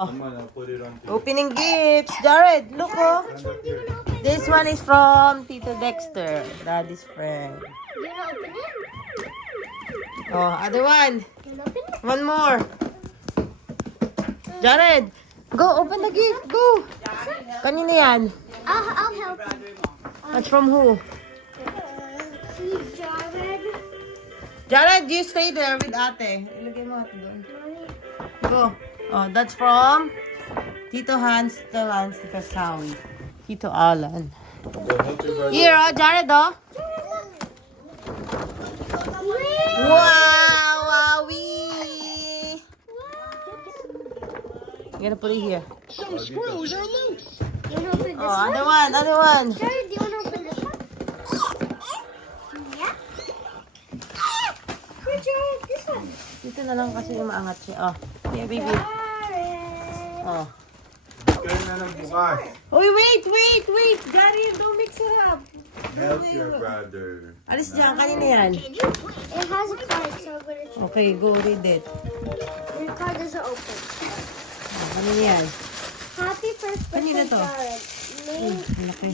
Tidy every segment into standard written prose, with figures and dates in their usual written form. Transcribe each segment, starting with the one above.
Opening gifts. Jared, look oh. This one is from Tito Dexter, Daddy's friend. You wanna open it? Oh, other one. You wanna open it? One more. Jared, go open the gift. Go. Kanina yan. I'll help you. That's from who? Jared. Jared, you stay there with ate. Ilagay mo ate doon. Go. Oh, that's from Tito Hans, Tito Sawi, Tito Alan. Here, oh, Jared, oh. Wow, wowie. I'm gonna put it here. Some screws are loose. You wanna open this Oh, one? other one. Jared, do you wanna open this one? Yeah. Here, Jared, this one. Dito na lang kasi yung maangat siya. Oh, here, baby. Jared. Oh. Kaya na ng bukas. Uy, wait. Jared, don't mix it up. Help your brother. Alis dyan, kanina yan. It has a card, so I'm gonna check. Okay, go read it. The card doesn't open. Oh, kanina yan. Happy first Kanina birthday, to? Jared. May Ang laki.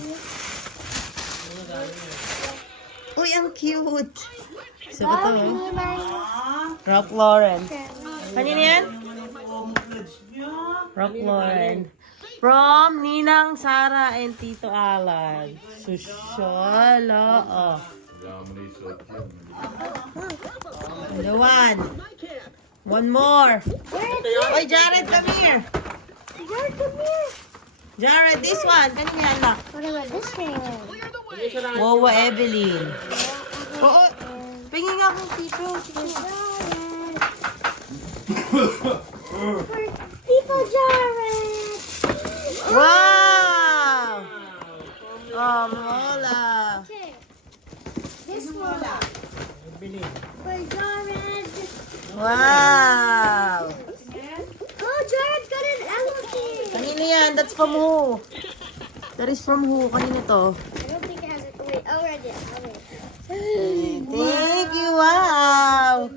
Uy, ang cute. Isa ba to? love me, my Ralph Lauren. friend. Kanina yan? Ralph Lauren. From Ninang, Sara, and Tito Alan. Susyala. Oh. The one. One more. Oy, Jared, come here. Jared, come here. Jared, this one. Kanina yan lang. What about this one? Wawa Evelyn. Oo. Pingin nga kong tito. People, Jared. Wow! Oh, Mola. Okay. This one. For Jared. Wow! Oh, Jared got an elephant. Kanina yan? That's from who? That is from who? Kanina to? I don't think it has a. Wait, I'll read it. Thank you. Wow!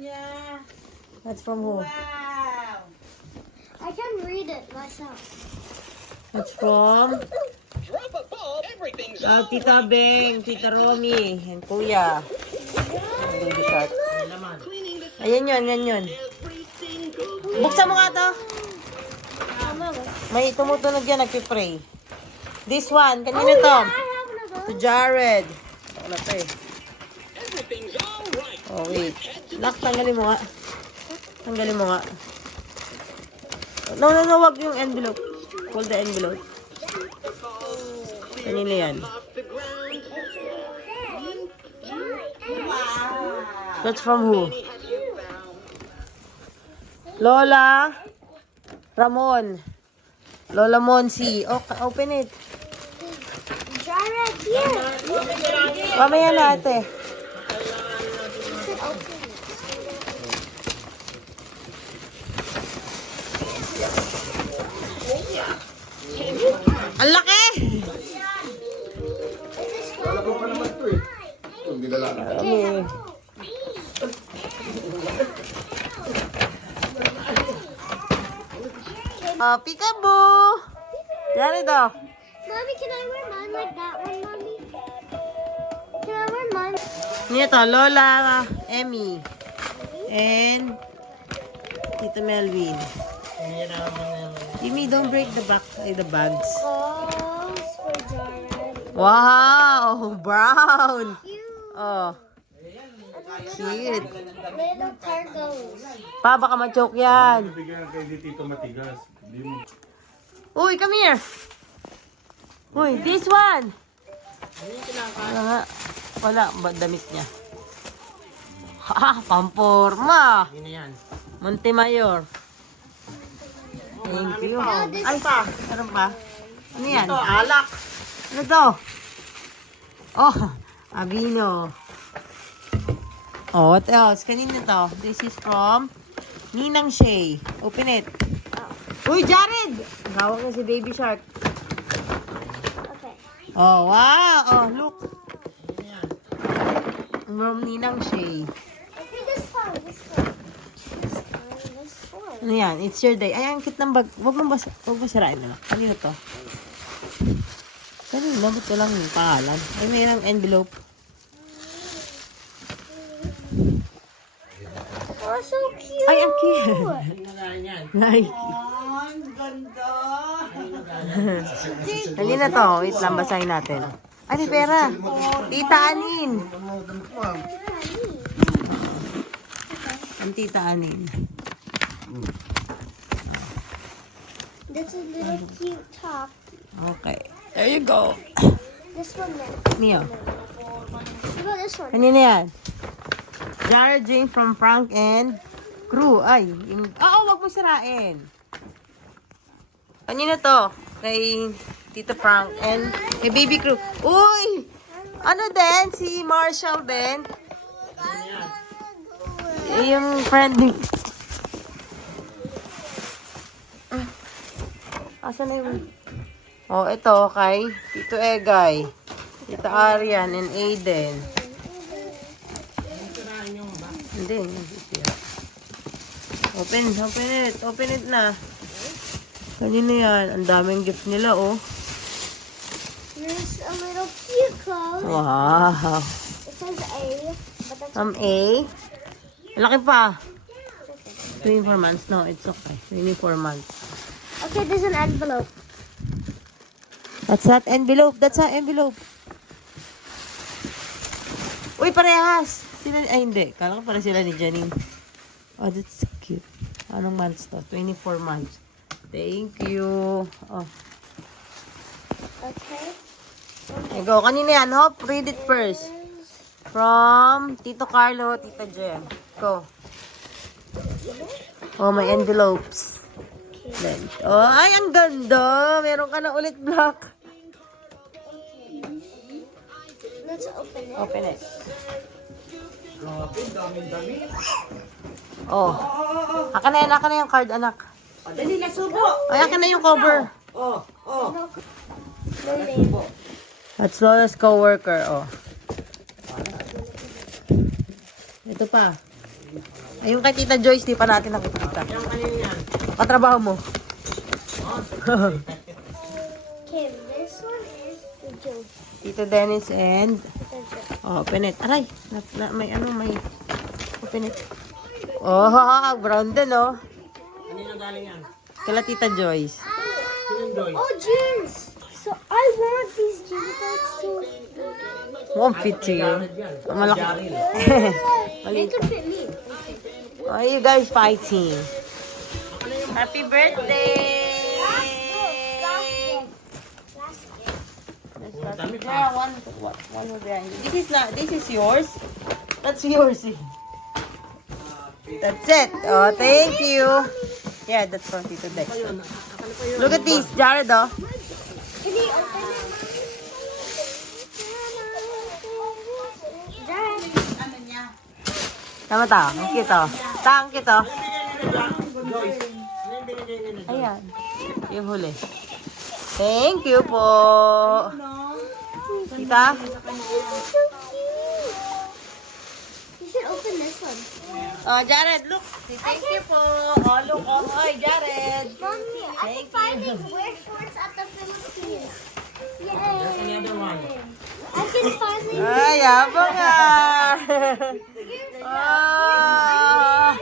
That's from who? I can read it myself. That's from Drop a ball, everything's Tita Beng, Tita Romy, and Kuya. Baby shark. Ayan yun. Buksan mo nga to. May tumutunog yan, nagpipray. This one, kanina to. I have one of To those. Jared. Wala pa eh. everything's all right. Oh, wait. Lock, tanggalin mo nga. Tanggalin mo nga. No, wag yung envelope. Hold the envelope. Kanina yan. Off the ground. That's from who? Lola Ramon. Lola Monsi. Okay, open it. Jared, here. Mamaya na ate. Ang laki! Wala ko pa naman ito eh. Ito, hindi lalaki. Kami. Peekaboo! Jared daw. Mommy, can I wear mine like that one, Mommy? Can I wear mine? Nito, Lola Emmy. And Tito Melvin. Jimmy, don't break the back, the bags. Clothes for Jared. Wow! Brown! Cute. Oh, cute. Little cargos. Pa, baka ma-choke yan. Bigyan kay Tito matigas. Hindi mo. Uy, come here. Uy, this one. Wala nga. Wala, ba damit niya? Ha, pamporma. Montemayor. Thank you. Ay, pa. Meron pa? Ano yan? Ito, alak. Ano to? Oh, Abino. Oh, what else? Kanina to? This is from Ninang Shay. Open it. Uy, Jared! Gawag na si Baby Shark. Okay. Oh, wow! Oh, look. From Ninang Shay. Okay, this one. This one. This one. Ano yan? It's your day. Ay, ang cute ng bag. Huwag mo sirain na lang. Kanino to? Kanino? Ba't ko lang yung pangalan? Ay, mayroong envelope. Oh, so cute. Ay, ang cute. Nike. Ang ganda. Kanina to. Wait lang, basahin natin. Ay, may pera. Tita Anin. Ang Tita Anin. That's a little cute top. Okay. There you go. This one then. Neo. What about this one? Kanina yan? Jared James from Frank and Crew. Ay. Wag mo sirain. Kanina to? Kay Tito Frank and kay Baby Crew. Uy! Ano din? Si Marshall din. Yung friend ni... Asan na yung... Oh, ito kay Tito Egay. Tita Arian and Aiden. Hindi. Open it na. Kanina yan. Ang daming gift nila, oh. There's a little cute code. Wow. It says A, but that's A. Laki pa. 24 months. No, it's okay. 24 months. okay. There's an envelope. That's not envelope. That's not envelope. Uy, parehas. Sila, ay, hindi. Kala ko pala sila ni Janine. Oh, that's cute. Anong months to? 24 months. Thank you. Oh. Okay. There you go. Kanina yan, Hop. Read it first. From Tito Carlo, Tita Jem. Go. Oh, may envelopes. Then, oh, ay, ang ganda. Meron ka na ulit black. Let's open it. Open it. Oh. Akin na yung card, anak. Dali na subo. Ay, akin na yung cover. Oh. No name. That's Lola's coworker, oh. Ito pa. Ay, yung kay Tita Joyce, di pa natin nakikita. Yung kanina yan. Patrabaho mo. Okay, this one is the joke. Tito Dennis and... The joke. Oh, open it. Aray, may open it. Oh, brown din, oh. Kanina galing yan. Kala Tita Joyce. Sinong Joy? Oh, jeans. So I want these jeans. That's so Won't fit to you. Malaki. They Maliit. could fit me. Oh, you guys fighting. Happy birthday! Yeah, one was behind you. This is yours. That's yours. Eh. That's it. Oh, thank you. Yeah, that's from Tito Dex. Look at these, Jared, oh. Can you open it? Dad. Tama ta. Ang cute, oh. Ang cute, oh. Joyce. Ano yung binigay nila? Ayan. Yung huli. Thank you po. Tita? So cute. You should open this one. Oh, Jared, look. Thank you po. Oh, look. Oh, hi, Jared. Mommy, I can Thank finally wear shorts at the Philippines. Yay! Another one. I can finally Ay, yabang ah. Oh.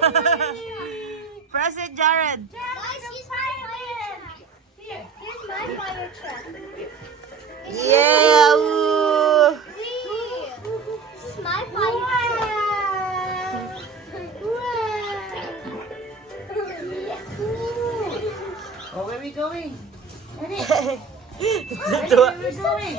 Present, Jared. Guys, here's my fire truck. Here's my fire truck. Yeah. Woo. This is my fire truck. Oh, where we going? Tuwa. We're going.